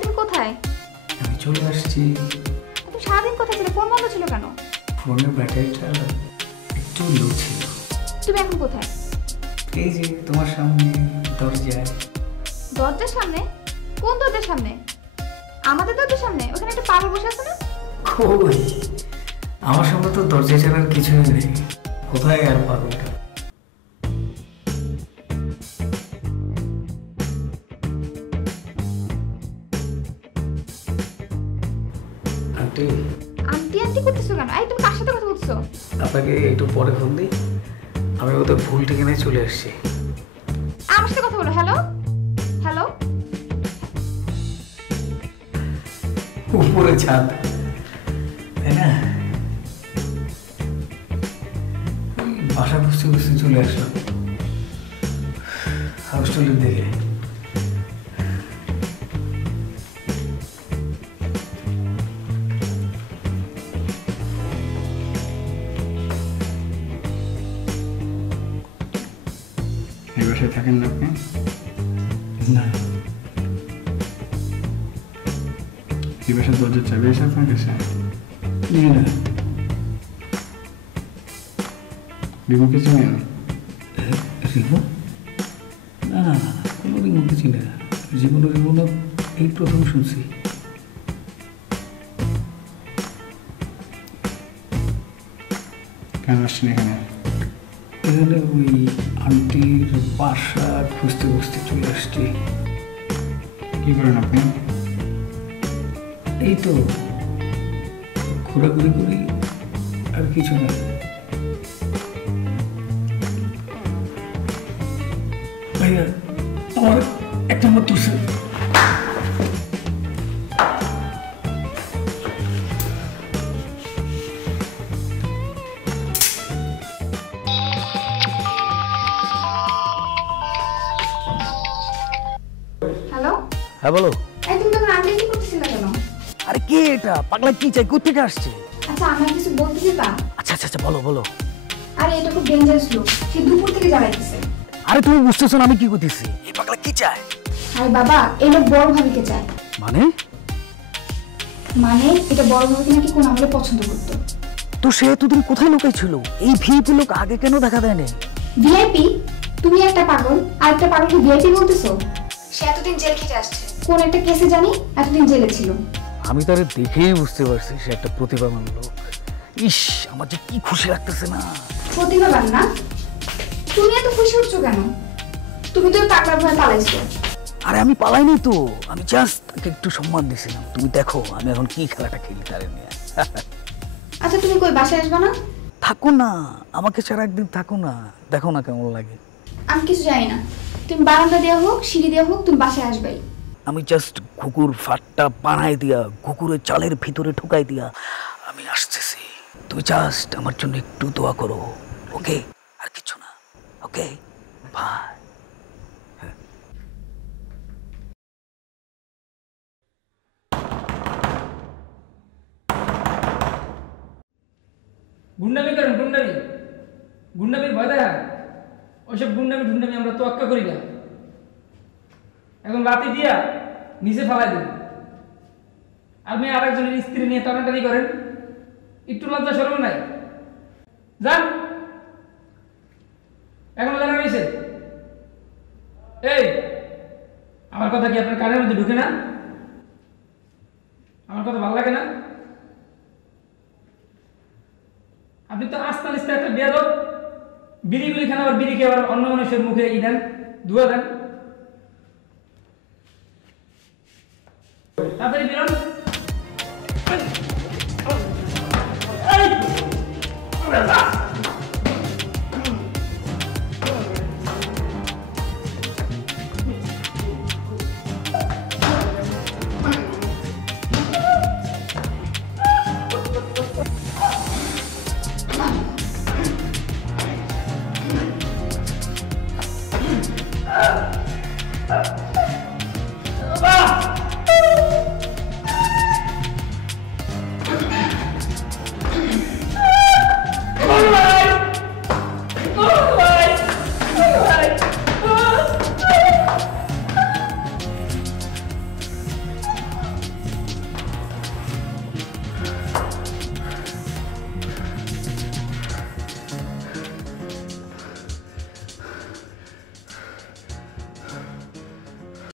তুমি কোথায়? আমি চলে আসছি। তুমি সারাদিন কোথায় ছিলে? ফোন বন্ধ ছিল কেন? ফোনের ব্যাটারিটা একটু লো ছিল। তুমি এখন কোথায়? এই যে তোমার সামনে দরজায়। দরজার সামনে? কোন দরজার সামনে? আমাদের দরজার সামনে? ওখানে একটা পাগল বসে আছে না? কই, আমার সামনে তো দরজা ছাড়ার কিছুই নেই। কোথায় আর পাগলটা? আন্টি আন্টি আন্টি করতেছো কেন? এই তুমি কার সাথে কথা বলছো? আপনাকে একটু পরে ফোন দিই। আমি ওদের ভুল ঠিকানায় চলে আসছি। আমার সাথে কথা বলো। Hello hello. উপরে ছাদ, তাই না? বাসা খুঁজতে খুঁজতে চলে আসলাম হোস্টেলের দিকে। এই বাসায় থাকেন না আপনি? না, এই বাসার দরজার চাবি আছে আপনার কাছে? না, রিমুকে চিনেন? রিমো? না, কোনো রিমো কিছু না। জীবনে রিমো না, এই প্রথম শুনছি। কেন আসছেন এখানে? এখানে ওই আন্টির বাসা খুঁজতে খুঁজতে চলে আসছি। কি করেন আপনি? এই তো ঘোরাঘুরি করি, আর কিছু না। ভাইয়া, আমার একটা মাত্র হ্যালো। হ্যাঁ বলো। এই তুমি তখন আন্টি কি করতেছিলে কেন? আরে কে এটা? পাগলা কি চাই? কোথেকে আসছে? আচ্ছা আমার কিছু বলতে দিবা? আচ্ছা আচ্ছা আচ্ছা, বলো বলো। আরে এটা খুব ডেঞ্জারাস লোক, সে দুপুর থেকে জ্বালাইতেছে। আরে তুমি বুঝতেছো না আমি কি করতেছি? এই পাগলা কি চায়? আরে বাবা, এই লোক বড় ভাবিকে চায়। মানে? মানে এটা বড় ভাবিকে নাকি কোন আমলে পছন্দ করতো। তো সে এতদিন কোথায় লুকাই ছিল? এই ভিআইপি লোক আগে কেন দেখা দেয় নাই? ভিআইপি? তুমি একটা পাগল আর একটা পাগলকে ভিআইপি বলতেছো? সে এতদিন জেল খেটে আসছে, কোন একটা কেসে জানি এতদিন জেলে ছিল। আমি তারে দেখেই বুঝতে পারছি সে একটা প্রতিভাবান লোক। ইস, আমার যে কি খুশি লাগতেছে না। প্রতিভাবান না? তুমি এত খুশি হচ্ছ কেন? তুমি তো পাগলার ভয় পালাইছো। আরে আমি পালাইনি তো, আমি জাস্ট তাকে একটু সম্মান দিছিলাম। তুমি দেখো আমি এখন কি খেলাটা খেলি তারে নিয়ে। আচ্ছা তুমি কই বাসায় আসবে না? থাকো না, আমাকে ছাড়া একদিন থাকো না, দেখো না কেমন লাগে। আমি কিছু জানি না, তুমি বারান্দা দেওয়া হোক সিঁড়ি দেওয়া হোক তুমি বাসায় আসবেই। আমি জাস্ট ঘুঘুর ফাটটা বানাই দিয়া, ঘুঘুরের চালের ভিতরে ঢুকাই দিয়া আমি আসতেছি। তুমি জাস্ট আমার জন্য একটু দোয়া করো, ওকে? আর কিছু না, ওকে? বাই। গুন্ডামি করেন, গুন্ডামি গুন্ডামির ভয় দেখা। ওইসব গুন্ডামি ঢুন্ডামি আমরা তোয়াক্কা করি না। এখন লাথি দিয়া নিচে ফালাই দেন। আপনি আরেকজনের স্ত্রী নিয়ে টানাটানি করেন, একটু লজ্জা শরম নাই? যান, এখনো জানা রয়েছে? এই আমার কথা কি আপনার কানের মধ্যে ঢুকে না? আমার কথা ভালো লাগে না? আপনি তো আস্তে আস্তে একটা বেয়াদব। বিড়িগুলি খান, আবার বিড়িকে আবার অন্য মানুষের মুখে ই দেন, ধুয়া দেন। তাড়াতাড়ি বেরোন।